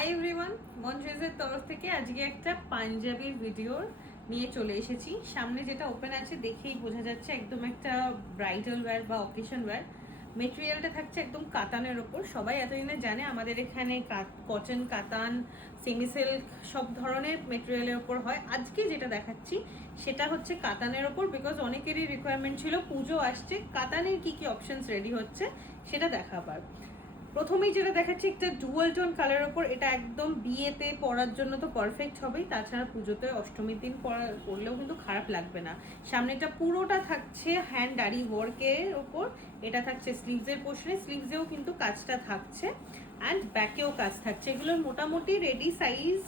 Hi everyone, মঞ্জুজের তরফ থেকে আজকে একটা পাঞ্জাবির ভিডিও নিয়ে চলে এসেছি। সামনে যেটা ওপেন আছে দেখেই বোঝা যাচ্ছে একদম একটা ব্রাইডাল ওয়্যার বা অকেশন ওয়্যার। মেটেরিয়ালটা থাকছে একদম কাতানের ওপর। সবাই এতদিনে জানে আমাদের এখানে কটন, কাতান, সেমি সিল্ক সব ধরনের মেটেরিয়ালের ওপর হয়। আজকে যেটা দেখাচ্ছি সেটা হচ্ছে কাতানের ওপর, বিকজ অনেকেরই রিকোয়ারমেন্ট ছিল পুজো আসছে, কাতানের কি কি অপশনস রেডি হচ্ছে সেটা দেখাবার। প্রথমেই যেটা দেখাচ্ছি একটা ডুয়াল টোন কালার ওপর, এটা একদম বিয়েতে পরার জন্য তো পারফেক্ট হবেই, তাছাড়া পুজোতে অষ্টমীর দিন পরলেও কিন্তু খারাপ লাগবে না। সামনেটা পুরোটা থাকছে হ্যান্ড আরি ওয়ার্কের ওপর, এটা থাকছে স্লিভসের পোর্শনে, স্লিভসেও কিন্তু কাজটা থাকছে অ্যান্ড ব্যাকেও কাজ থাকছে। এগুলোর মোটামুটি রেডি সাইজ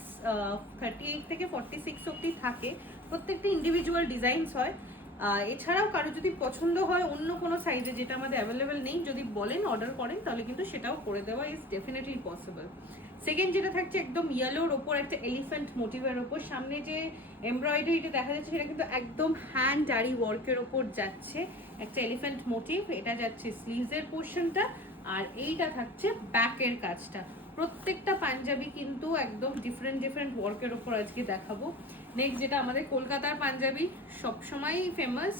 38 থেকে 46 অব্দি থাকে, প্রত্যেকটা ইন্ডিভিজুয়াল ডিজাইনস হয়। এছাড়াও কারো যদি পছন্দ হয় অন্য কোনো সাইজে যেটা আমাদের অ্যাভেলেবেল নেই, যদি বলেন অর্ডার করেন তাহলে কিন্তু সেটাও করে দেওয়া ইজ ডেফিনেটলি পসিবল। সেকেন্ড যেটা থাকছে একদম ইয়েলোর ওপর একটা এলিফ্যান্ট মোটিভের ওপর, সামনে যে এমব্রয়ডারিটা দেখা যাচ্ছে সেটা কিন্তু একদম হ্যান্ড আরি ওয়ার্কের ওপর যাচ্ছে, একটা এলিফ্যান্ট মোটিভ। এটা যাচ্ছে স্লিভসের পোর্শনটা, আর এইটা থাকছে ব্যাকের কাজটা। প্রত্যেকটা পাঞ্জাবি কিন্তু একদম ডিফারেন্ট ডিফারেন্ট ওয়ার্কের ওপর আজকে দেখাবো। নেক্সট যেটা আমাদের কলকাতার পাঞ্জাবি সবসময়ই ফেমাস,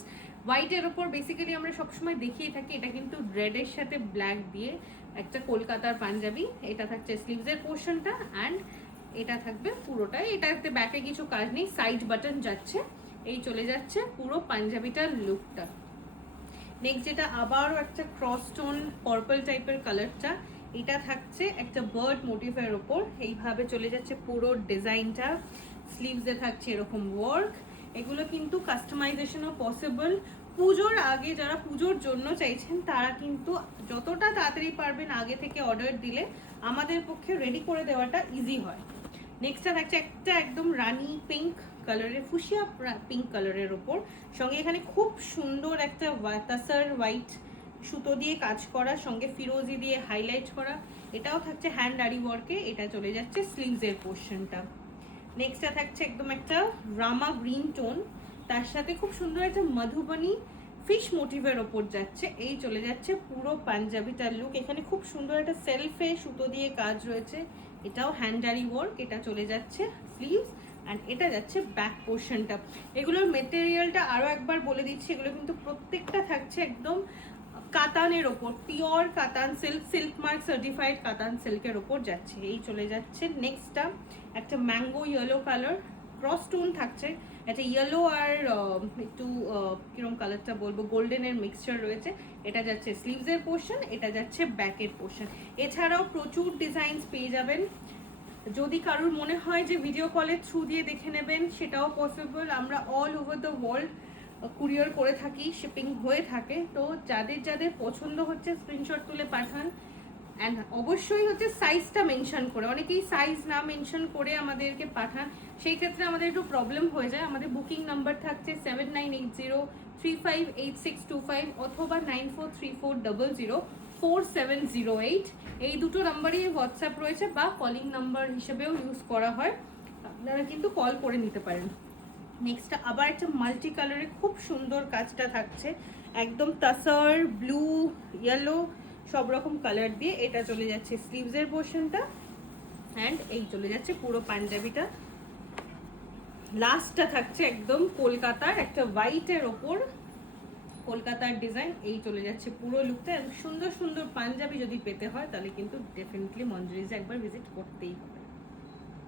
হোয়াইটের ওপর বেসিক্যালি আমরা সবসময় দেখিয়ে থাকি, এটা কিন্তু রেডের সাথে ব্ল্যাক দিয়ে একটা কলকাতার পাঞ্জাবি। এটা থাকছে স্লিভসের পোর্শনটা অ্যান্ড এটা থাকবে পুরোটাই, এটাতে ব্যাকে কিছু কাজ নেই, সাইড বাটন যাচ্ছে। এই চলে যাচ্ছে পুরো পাঞ্জাবিটার লুকটা। নেক্সট যেটা আবারও একটা ক্রস টোন পার্পল টাইপের কালারটা, এটা থাকছে একটা বার্ড মোটিভের ওপর, এইভাবে চলে যাচ্ছে পুরো ডিজাইনটা। স্লিভসে থাকছে এরকম ওয়ার্ক। এগুলো কিন্তু কাস্টমাইজেশনও পসিবল। পুজোর আগে যারা পুজোর জন্য চাইছেন তারা কিন্তু যতটা তাড়াতাড়ি পারবেন আগে থেকে অর্ডার দিলে আমাদের পক্ষে রেডি করে দেওয়াটা ইজি হয়। নেক্সটটা থাকছে একটা একদম রানি পিঙ্ক কালারের, ফুশিয়া পিঙ্ক কালারের ওপর, সঙ্গে এখানে খুব সুন্দর একটা তাসার হোয়াইট সুতো দিয়ে কাজ করা, সঙ্গে ফিরোজি দিয়ে হাইলাইট করা। এটাও থাকছে হ্যান্ড আরি ওয়ার্কে, এটা চলে যাচ্ছে স্লিভসের পোর্শনটা। নেক্সটটা থাকছে একদম একটা রামা গ্রিন টোন, তার সাথে খুব সুন্দর একটা মধুবনী ফিশ মোটিভের ওপর যাচ্ছে। এই চলে যাচ্ছে পুরো পাঞ্জাবিটার লুক। এখানে খুব সুন্দর একটা সেলফে সুতো দিয়ে কাজ রয়েছে, এটাও হ্যান্ডারি ওয়ার্ক। এটা চলে যাচ্ছে স্লিভস অ্যান্ড এটা যাচ্ছে ব্যাক পোর্শনটা। এগুলোর মেটেরিয়ালটা আরও একবার বলে দিচ্ছি, এগুলো কিন্তু প্রত্যেকটা থাকছে একদম কাতানের ওপর, পিওর কাতান সিল্ক, সিল্ক মার্ক সার্টিফাইড কাতান সিল্কের ওপর যাচ্ছে। এই চলে যাচ্ছে নেক্সটটা একটা mango yellow colour, cross tone থাকছে, একটা ইয়েলো আর একটু কিরম কালারটা বলবো, গোল্ডেনের মিক্সচার রয়েছে। এটা যাচ্ছে স্লিভসের পোর্শন, এটা যাচ্ছে ব্যাকের পোর্শন। এছাড়াও প্রচুর ডিজাইনস পেয়ে যাবেন। যদি কারোর মনে হয় যে ভিডিও কলের থ্রু দিয়ে দেখে নেবেন সেটাও পসিবল। আমরা all over the world courier করে থাকি, শিপিং হয়ে থাকে। তো যাদের যাদের পছন্দ হচ্ছে স্ক্রিনশট তুলে পাঠান, অ্যান্ড অবশ্যই হচ্ছে সাইজটা মেনশন করে। অনেকেই সাইজ না মেনশন করে আমাদেরকে পাঠান, সেই ক্ষেত্রে আমাদের একটু প্রবলেম হয়ে যায়। আমাদের বুকিং নাম্বার থাকছে 7980358625 অথবা 9434004708। এই দুটো নাম্বারই হোয়াটসঅ্যাপ রয়েছে বা কলিং নাম্বার হিসেবেও ইউজ করা হয়, আপনারা কিন্তু কল করে নিতে পারেন। নেক্সটটা আবার একটা মাল্টি কালারের খুব সুন্দর কাজটা থাকছে, একদম তাসার ব্লু, ইয়েলো সব রকম কালার দিয়ে। এটা চলে যাচ্ছে স্লিভসের পোর্শনটা অ্যান্ড এই চলে যাচ্ছে পুরো পাঞ্জাবিটা। লাস্টটা থাকছে একদম কলকাতার একটা হোয়াইটের ওপর কলকাতার ডিজাইন। এই চলে যাচ্ছে পুরো লুকটা। সুন্দর সুন্দর পাঞ্জাবি যদি পেতে হয় তাহলে কিন্তু ডেফিনেটলি মঞ্জুরিজে একবার ভিজিট করতেই হবে।